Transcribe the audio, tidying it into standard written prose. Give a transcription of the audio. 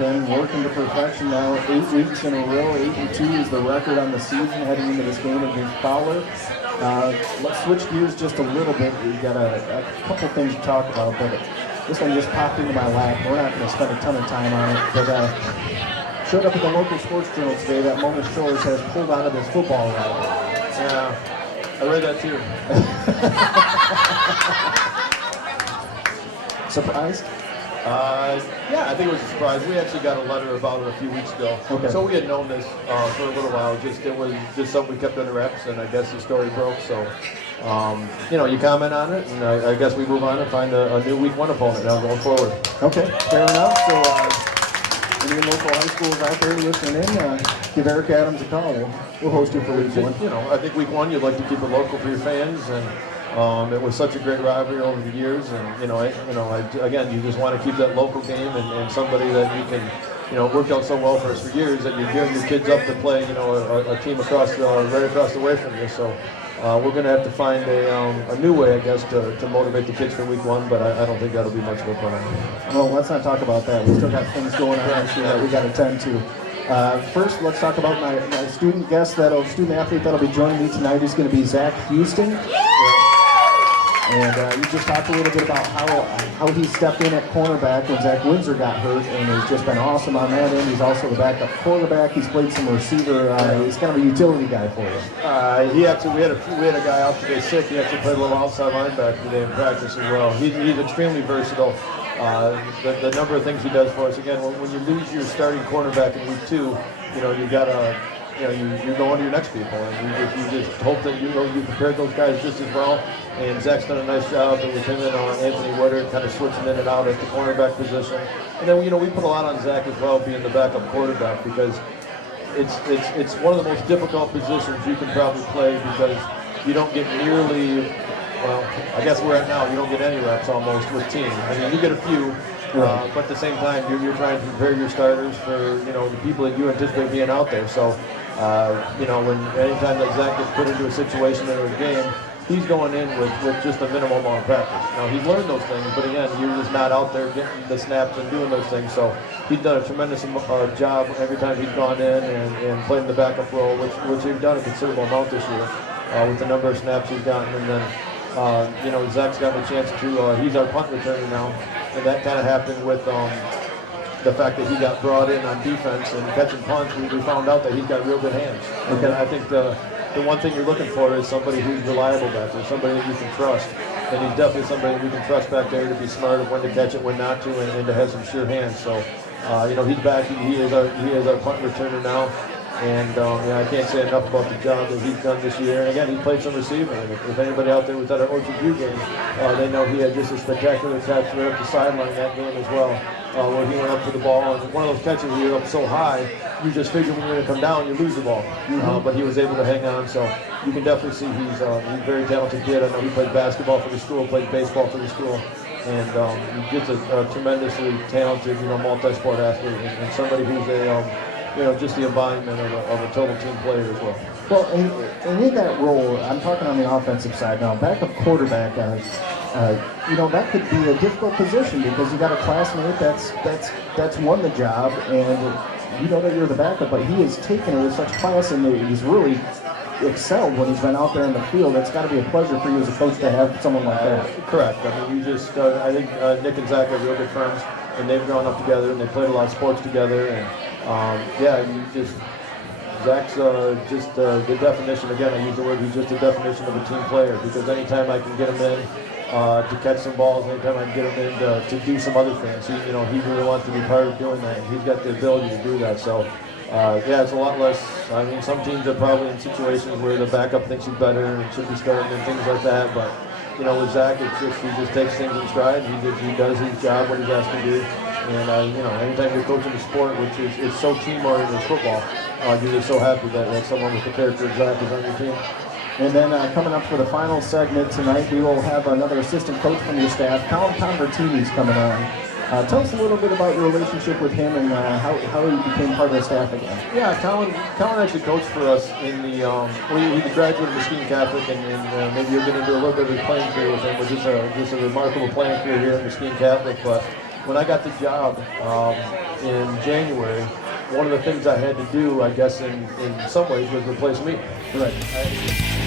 been working to perfection now. 8 weeks in a row. 8-2 is the record on the season heading into this game against Fowler. Let's switch gears just a little bit. We've got a couple things to talk about, but this one just popped into my lap. We're not going to spend a ton of time on it, but showed up at the local sports journal today that Mona Shores has pulled out of his football rival. Yeah, I read that too. Surprised? Yeah, I think it was a surprise. We actually got a letter about it a few weeks ago. Okay. So we had known this for a little while. It was just something we kept under wraps, and I guess the story broke. So, you comment on it, and I guess we move on and find a new Week 1 opponent now going forward. Okay, fair enough. So, any local high schools out there listening in, give Eric Adams a call. We'll host you for Week 1. I think Week 1 you'd like to keep it local for your fans, and it was such a great rivalry over the years, and again, you just want to keep that local game and somebody that you can, worked out so well for us for years that you're gearing your kids up to play, a team right across the way from you. So we're going to have to find a new way, I guess, to motivate the kids for Week 1, but I don't think that'll be much of a problem. Well, let's not talk about that. We still got things going on this year that we got to tend to. First, let's talk about my student athlete that'll be joining me tonight. Is going to be Zach Houston. And you just talked a little bit about how he stepped in at cornerback when Zach Windsor got hurt, and has just been awesome on that end. He's also the backup quarterback. He's played some receiver. He's kind of a utility guy for us. We had a guy out today sick. He actually played a little outside linebacker today in practice as well. He's extremely versatile. The number of things he does for us. Again, when you lose your starting cornerback in Week 2, you gotta. You're going to your next people, and you just hope that you prepared those guys just as well. And Zach's done a nice job with him and Anthony Woodard kind of switching in and out at the cornerback position. And then we put a lot on Zach as well, being the backup quarterback, because it's one of the most difficult positions you can probably play, because you don't get nearly, well, I guess we're at now, you don't get any reps almost with team. I mean, you get a few. But at the same time, you're trying to prepare your starters for the people that you anticipate being out there. So anytime that Zach gets put into a situation in a game, he's going in with just a minimal amount of practice. Now he's learned those things, but again, you're just not out there getting the snaps and doing those things. So he's done a tremendous job every time he's gone in and played in the backup role, which he's done a considerable amount this year with the number of snaps he's gotten. And then Zach's gotten a chance to. He's our punt returner now. And that kind of happened with the fact that he got brought in on defense and catching punts. We found out that he's got real good hands. Okay. And I think the one thing you're looking for is somebody who's reliable back there, somebody that you can trust. And he's definitely somebody that we can trust back there to be smart of when to catch it, when not to, and to have some sure hands. So, he's back. He is our punt returner now. And I can't say enough about the job that he's done this year. And again, he played some receiver. And if anybody out there was at our Orchard View game, they know he had just a spectacular catch right up the sideline that game as well, where he went up to the ball. And one of those catches where you're up so high, you just figure when you're going to come down, you lose the ball. But he was able to hang on. So you can definitely see he's a very talented kid. I know he played basketball for the school, played baseball for the school. And he's just a tremendously talented, multi-sport athlete, and somebody who's just the embodiment of a total team player as well. Well, and in that role, I'm talking on the offensive side now, backup quarterback, that could be a difficult position, because you got a classmate that's won the job, and you know that you're the backup, but he has taken it with such class, and he's really excelled when he's been out there in the field. It's got to be a pleasure for you as a coach to have someone like that. Correct. I mean, I think Nick and Zach are real good friends, and they've grown up together, and they played a lot of sports together, and Zach's just the definition, again, I use the word, he's just the definition of a team player, because anytime I can get him in to catch some balls, anytime I can get him in to do some other things, he really wants to be part of doing that, and he's got the ability to do that. So, it's a lot less. I mean, some teams are probably in situations where the backup thinks he's better and should be starting and things like that, but with Zach, he just takes things in stride. He does his job, what he's asked to do. And anytime you're coaching a sport which is so team-oriented as football, you're just so happy that someone with the character of Zach is on your team. And then coming up for the final segment tonight, we will have another assistant coach from your staff, Colin Convertini's coming on. Tell us a little bit about your relationship with him and how he became part of the staff again. Yeah, Colin actually coached for us in the, he's a graduate of Muskegon Catholic, and maybe you'll get into a little bit of his playing career with him, which is just a remarkable playing career here at Muskegon Catholic. But when I got the job in January, one of the things I had to do, I guess in some ways, was replace me. Right.